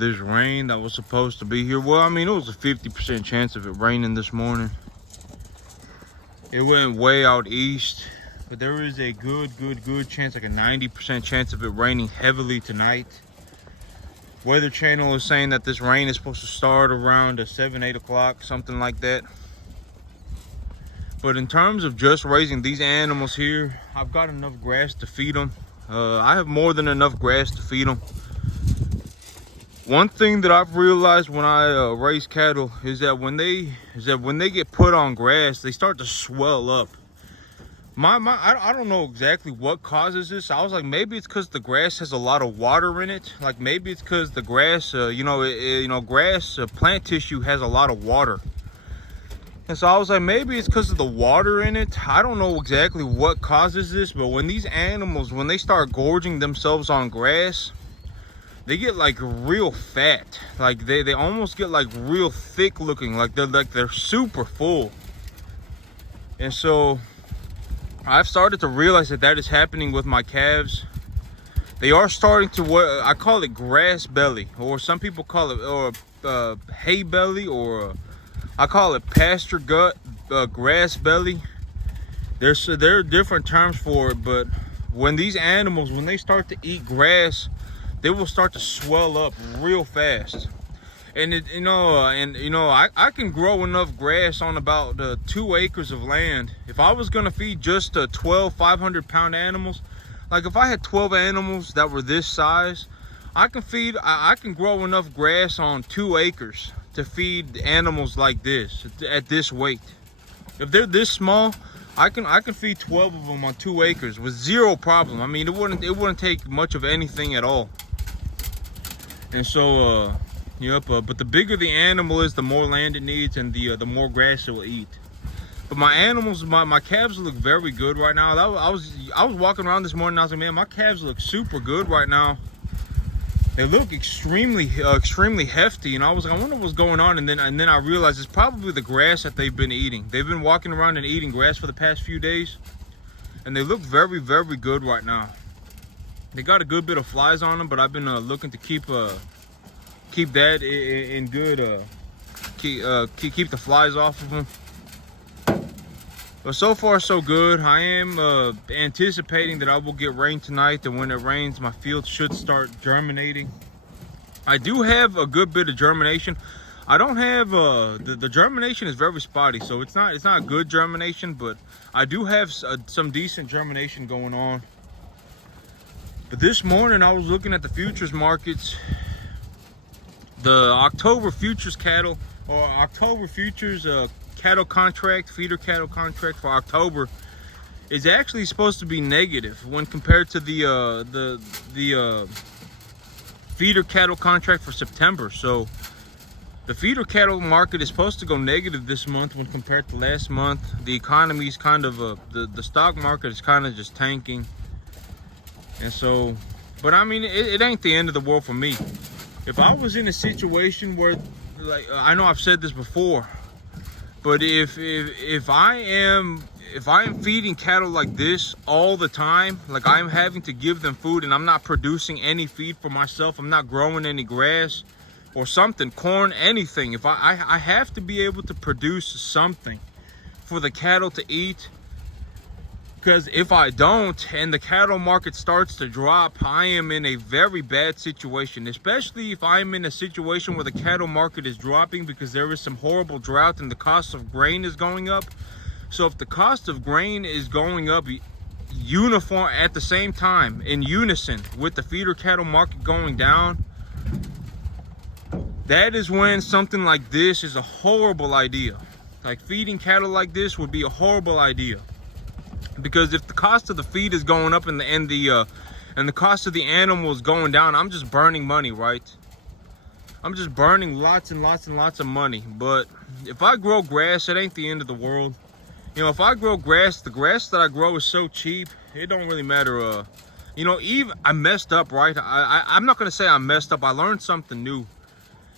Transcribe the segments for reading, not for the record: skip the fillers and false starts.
this rain that was supposed to be here. Well, I mean, it was a 50% chance of it raining this morning. It went way out east, but there is a good chance, like a 90% chance of it raining heavily tonight. Weather Channel is saying that this rain is supposed to start around 7, 8 o'clock, something like that. But in terms of just raising these animals here, I've got enough grass to feed them. I have more than enough grass to feed them. One thing that I've realized when I raise cattle is that when they get put on grass, they start to swell up. I don't know exactly what causes this. I was like, maybe it's because the grass has a lot of water in it. Like maybe it's because the grass, grass plant tissue has a lot of water. And so I was like, maybe it's because of the water in it. I don't know exactly what causes this, but when these animals, when they start gorging themselves on grass, they get like real fat. Like they almost get like real thick looking, like they're super full. And so I've started to realize that is happening with my calves. They are starting to, what I call it, grass belly, or some people call it hay belly, or I call it pasture gut, grass belly. There are different terms for it, but when these animals, when they start to eat grass, they will start to swell up real fast. And I can grow enough grass on about 2 acres of land. If I was gonna feed just 12 500-pound animals, like if I had 12 animals that were this size, I can grow enough grass on 2 acres to feed animals like this at this weight. If they're this small, I can feed 12 of them on 2 acres with zero problem. I mean, it wouldn't take much of anything at all. And so but the bigger the animal is, the more land it needs, and the more grass it will eat. But my animals, my calves look very good right now. I was walking around this morning, and I was like, man, my calves look super good right now. They look extremely hefty, and I was like, I wonder what's going on. And then I realized it's probably the grass that they've been eating. They've been walking around and eating grass for the past few days, and they look very good right now. They got a good bit of flies on them, but I've been looking to keep that in good, keep the flies off of them. But so far so good. I am anticipating that I will get rain tonight, and when it rains, my field should start germinating. I do have a good bit of germination. I don't have the germination is very spotty, so it's not good germination, but I do have some decent germination going on. But this morning I was looking at the futures markets. The October futures cattle, or October futures cattle contract, feeder cattle contract for October, is actually supposed to be negative when compared to the feeder cattle contract for September. So the feeder cattle market is supposed to go negative this month when compared to last month. The economy's kind of the stock market is kind of just tanking. And so, but I mean, it ain't the end of the world for me. If I was in a situation where, like, I know I've said this before, but if I am feeding cattle like this all the time, like I'm having to give them food and I'm not producing any feed for myself, I'm not growing any grass or something, corn, anything. If I have to be able to produce something for the cattle to eat, because if I don't and the cattle market starts to drop, I am in a very bad situation, especially if I'm in a situation where the cattle market is dropping because there is some horrible drought and the cost of grain is going up. So if the cost of grain is going up uniform at the same time, in unison with the feeder cattle market going down, that is when something like this is a horrible idea. Like feeding cattle like this would be a horrible idea. Because if the cost of the feed is going up and the cost of the animal is going down, I'm just burning money, right? I'm just burning lots and lots of money. But if I grow grass, it ain't the end of the world. You know, if I grow grass, the grass that I grow is so cheap, it don't really matter. Even I messed up, right? I'm not gonna say I messed up. I learned something new.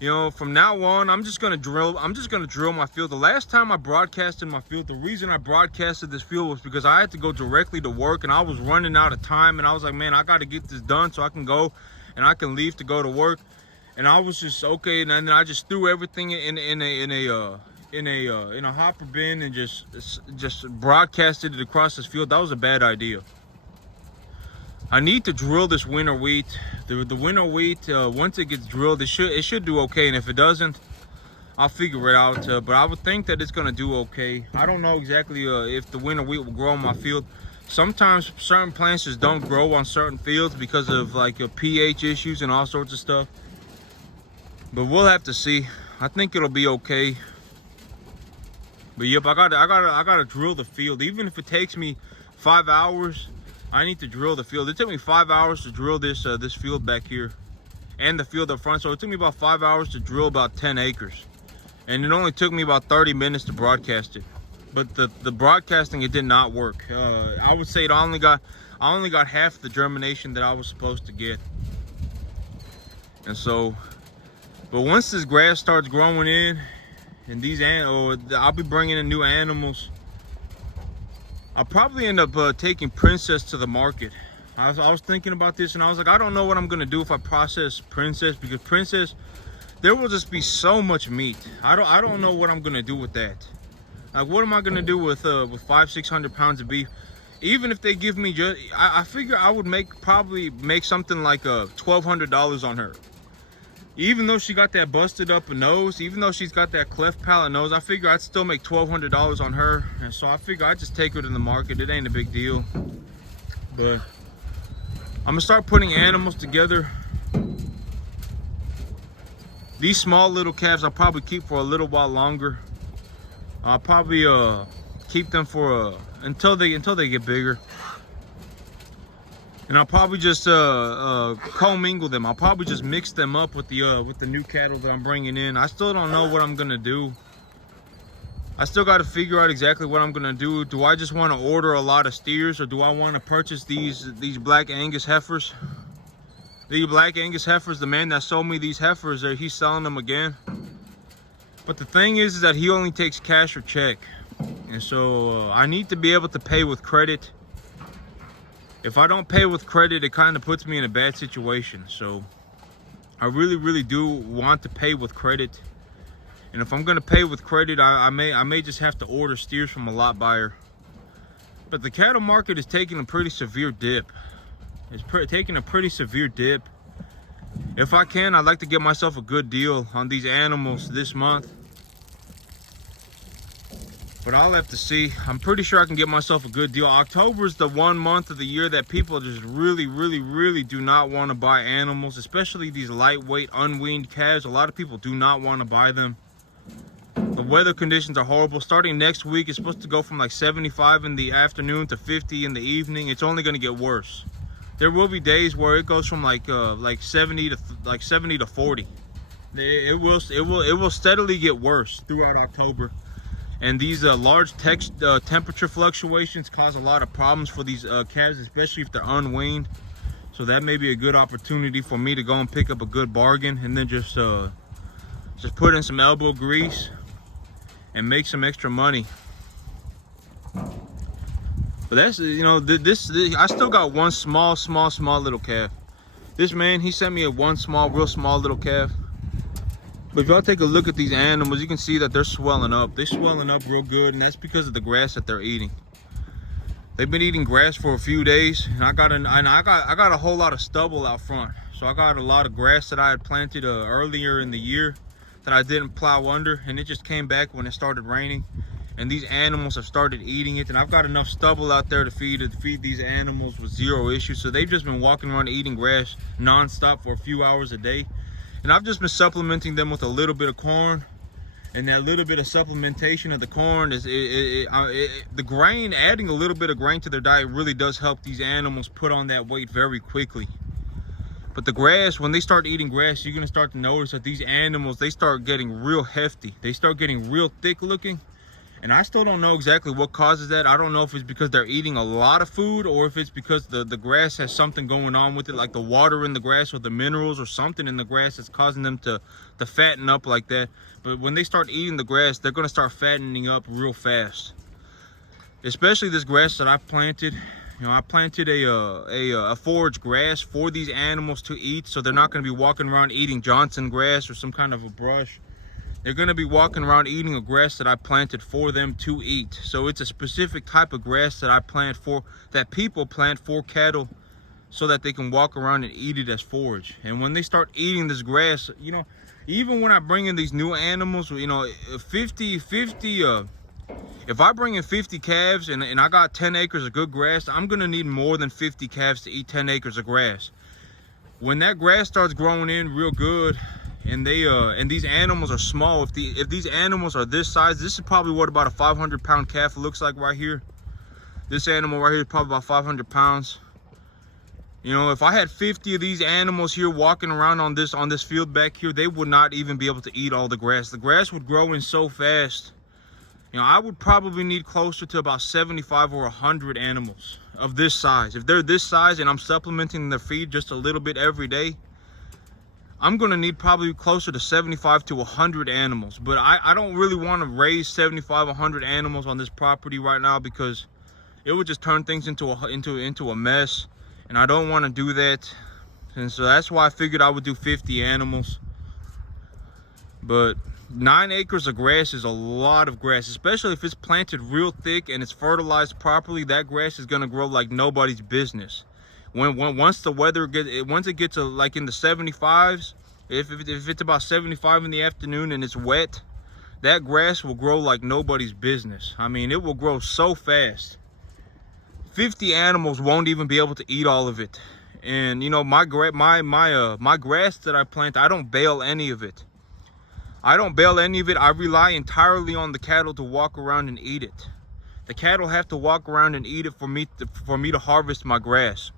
You know, from now on, I'm just gonna drill my field. The last time I broadcasted my field, the reason I broadcasted this field was because I had to go directly to work and I was running out of time, and I was like, man, I gotta get this done so I can go and I can leave to go to work. And I was just okay, and then I just threw everything in a hopper bin and just broadcasted it across this field. That was a bad idea. I need to drill this winter wheat. The winter wheat, once it gets drilled, it should do okay, and if it doesn't, I'll figure it out. But I would think that it's gonna do okay. I don't know exactly if the winter wheat will grow on my field. Sometimes certain plants just don't grow on certain fields because of like pH issues and all sorts of stuff. But we'll have to see. I think it'll be okay. But yep, I gotta drill the field. Even if it takes me 5 hours, I need to drill the field. It took me 5 hours to drill this this field back here, and the field up front. So it took me about 5 hours to drill about 10 acres, and it only took me about 30 minutes to broadcast it. But the broadcasting, it did not work. I would say I only got half the germination that I was supposed to get. And so, but once this grass starts growing in, and I'll be bringing in new animals. I'll probably end up taking Princess to the market. I was thinking about this, and I was like, I don't know what I'm gonna do if I process Princess, because Princess, there will just be so much meat. I don't know what I'm gonna do with that. Like, what am I gonna do with 500-600 pounds of beef? Even if they give me just, I figure I would probably make something like $1,200 on her. Even though she got that busted up nose, even though she's got that cleft palate nose, I figure I'd still make $1,200 on her. And so I figure I'd just take her to the market. It ain't a big deal. But I'm gonna start putting animals together. These small little calves I'll probably keep for a little while longer. I'll probably keep them for until they get bigger. And I'll probably just commingle them. I'll probably just mix them up with the new cattle that I'm bringing in. I still don't know what I'm gonna do. I still got to figure out exactly what I'm gonna do. Do I just want to order a lot of steers, or do I want to purchase these Black Angus heifers? The Black Angus heifers, the man that sold me these heifers, he's selling them again. But the thing is that he only takes cash or check, and so I need to be able to pay with credit. If I don't pay with credit, it kind of puts me in a bad situation. So I really do want to pay with credit. And if I'm gonna pay with credit, I may just have to order steers from a lot buyer. But the cattle market is taking a pretty severe dip. It's taking a pretty severe dip. If I can, I'd like to get myself a good deal on these animals this month. But I'll have to see. I'm pretty sure I can get myself a good deal. October is the one month of the year that people just really do not want to buy animals, especially these lightweight, unweaned calves. A lot of people do not want to buy them. The weather conditions are horrible. Starting next week, it's supposed to go from like 75 in the afternoon to 50 in the evening. It's only going to get worse. There will be days where it goes from like 70 to 40. It will steadily get worse throughout October. And these large temperature fluctuations cause a lot of problems for these calves, especially if they're unweaned. So that may be a good opportunity for me to go and pick up a good bargain, and then just put in some elbow grease and make some extra money. But that's, you know, this I still got one small little calf. This man, he sent me a real small little calf. But if y'all take a look at these animals, you can see that they're swelling up. They're swelling up real good, and that's because of the grass that they're eating. They've been eating grass for a few days, and I got a whole lot of stubble out front. So I got a lot of grass that I had planted earlier in the year that I didn't plow under, and it just came back when it started raining. And these animals have started eating it, and I've got enough stubble out there to feed these animals with zero issue. So they've just been walking around eating grass non-stop for a few hours a day. And I've just been supplementing them with a little bit of corn, and that little bit of supplementation of the corn is the grain. Adding a little bit of grain to their diet really does help these animals put on that weight very quickly. But the grass, when they start eating grass, you're gonna start to notice that these animals, they start getting real hefty. They start getting real thick looking. And I still don't know exactly what causes that. I don't know if it's because they're eating a lot of food, or if it's because the grass has something going on with it, like the water in the grass or the minerals or something in the grass that's causing them to fatten up like that. But when they start eating the grass, they're going to start fattening up real fast. Especially this grass that I've planted. You know, I planted a forage grass for these animals to eat, so they're not going to be walking around eating Johnson grass or some kind of a brush. They're going to be walking around eating a grass that I planted for them to eat. So it's a specific type of grass that I plant for, that people plant for cattle, so that they can walk around and eat it as forage. And when they start eating this grass, you know, even when I bring in these new animals, you know, 50, if I bring in 50 calves and I got 10 acres of good grass, I'm gonna need more than 50 calves to eat 10 acres of grass. When that grass starts growing in real good, and these animals are small, if these animals are this size, this is probably what about a 500-pound calf looks like right here. This animal right here is probably about 500 pounds. You know, if I had 50 of these animals here walking around on this field back here, they would not even be able to eat all the grass. The grass would grow in so fast. You know, I would probably need closer to about 75 or 100 animals of this size. If they're this size and I'm supplementing their feed just a little bit every day, I'm gonna need probably closer to 75 to 100 animals. But I don't really want to raise 75, 100 animals on this property right now, because it would just turn things into a mess. And I don't want to do that. And so that's why I figured I would do 50 animals. But 9 acres of grass is a lot of grass, especially if it's planted real thick and it's fertilized properly. That grass is going to grow like nobody's business. Once the weather once it gets to like in the 75s, if it's about 75 in the afternoon and it's wet, that grass will grow like nobody's business. I mean, it will grow so fast. 50 animals won't even be able to eat all of it. And you know, my grass that I plant, I don't bale any of it. I rely entirely on the cattle to walk around and eat it. The cattle have to walk around and eat it for me to harvest my grass.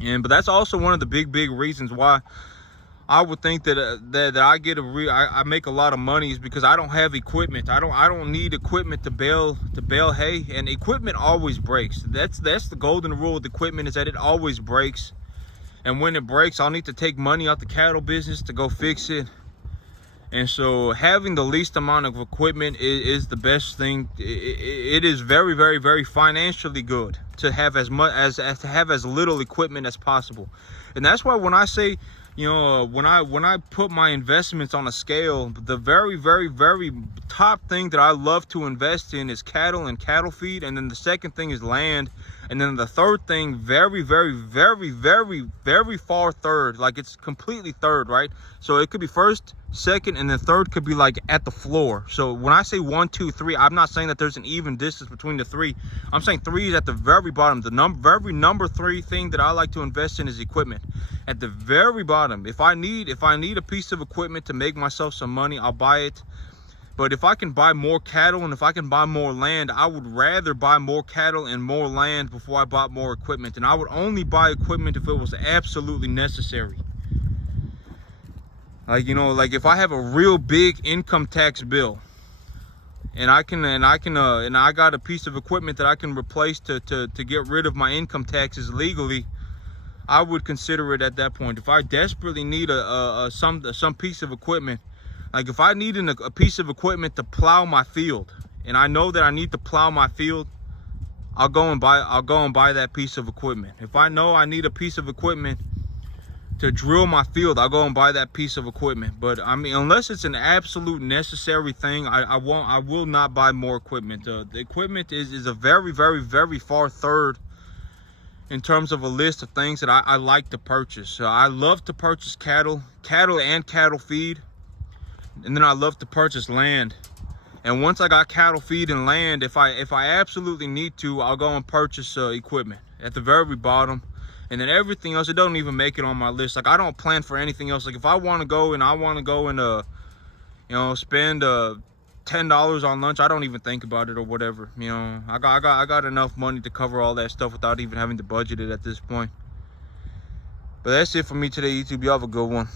But that's also one of the big reasons why I would think that I make a lot of money, is because I don't have equipment. I don't need equipment to bale hay, and equipment always breaks. That's the golden rule with equipment, is that it always breaks. And when it breaks, I'll need to take money out the cattle business to go fix it. And so having the least amount of equipment is the best thing. It is very financially good to have as little equipment as possible. And that's why when I say, you know, when I put my investments on a scale, the very top thing that I love to invest in is cattle and cattle feed, and then the second thing is land, and then the third thing, very far third, like it's completely third, right? So it could be first, second, and then third could be like at the floor. So when I say 1, 2, 3, I'm not saying that there's an even distance between the three. I'm saying 3 is at the very bottom. The number 3 thing that I like to invest in is equipment. At the very bottom. If I need a piece of equipment to make myself some money, I'll buy it. But if I can buy more cattle and if I can buy more land, I would rather buy more cattle and more land before I bought more equipment. And I would only buy equipment if it was absolutely necessary. Like, you know, like if I have a real big income tax bill and I got a piece of equipment that I can replace to get rid of my income taxes legally, I would consider it at that point. If I desperately need some piece of equipment, like if I need a piece of equipment to plow my field, and I know that I need to plow my field, I'll go and buy that piece of equipment. If I know I need a piece of equipment to drill my field, I'll go and buy that piece of equipment. But I mean, unless it's an absolute necessary thing, I will not buy more equipment. The equipment is a very far third in terms of a list of things that I like to purchase. I love to purchase cattle and cattle feed, and then I love to purchase land. And once I got cattle feed and land, if I absolutely need to, I'll go and purchase equipment at the very bottom. And then everything else, it doesn't even make it on my list. Like, I don't plan for anything else. Like, if I want to go and you know, spend $10 on lunch, I don't even think about it or whatever. You know, I got enough money to cover all that stuff without even having to budget it at this point. But that's it for me today, YouTube. Y'all have a good one.